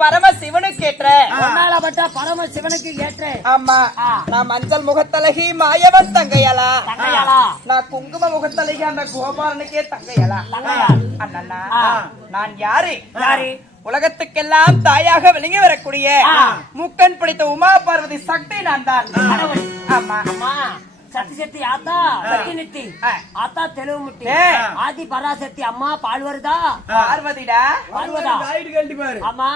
பரம சிவனுக்கு ஏற்ற பொன்னாலப்பட்ட பரம சிவனுக்கு ஏற்ற ஆமா நான் மஞ்சள் முகத்தழகி மாயவன் தங்கையலா நான் குங்கும முகத்தழகி அந்த கோபாலனுக்கே தங்கையலா அண்ணா நான் யாரு உலகத்துக்கெல்லாம் தாயாக விளங்கி வரக்கூடிய மூக்கன் பிடித்த உமா பார்வதி சக்தி நான் தான். ஆமா சக்தி ஆத்தா சக்தி நித்தி ஆத்தா தெலுங்கு முட்டி ஆதி பராசக்தி அம்மா பால்வருதா பார்வதிடா பார்வதா ஆமா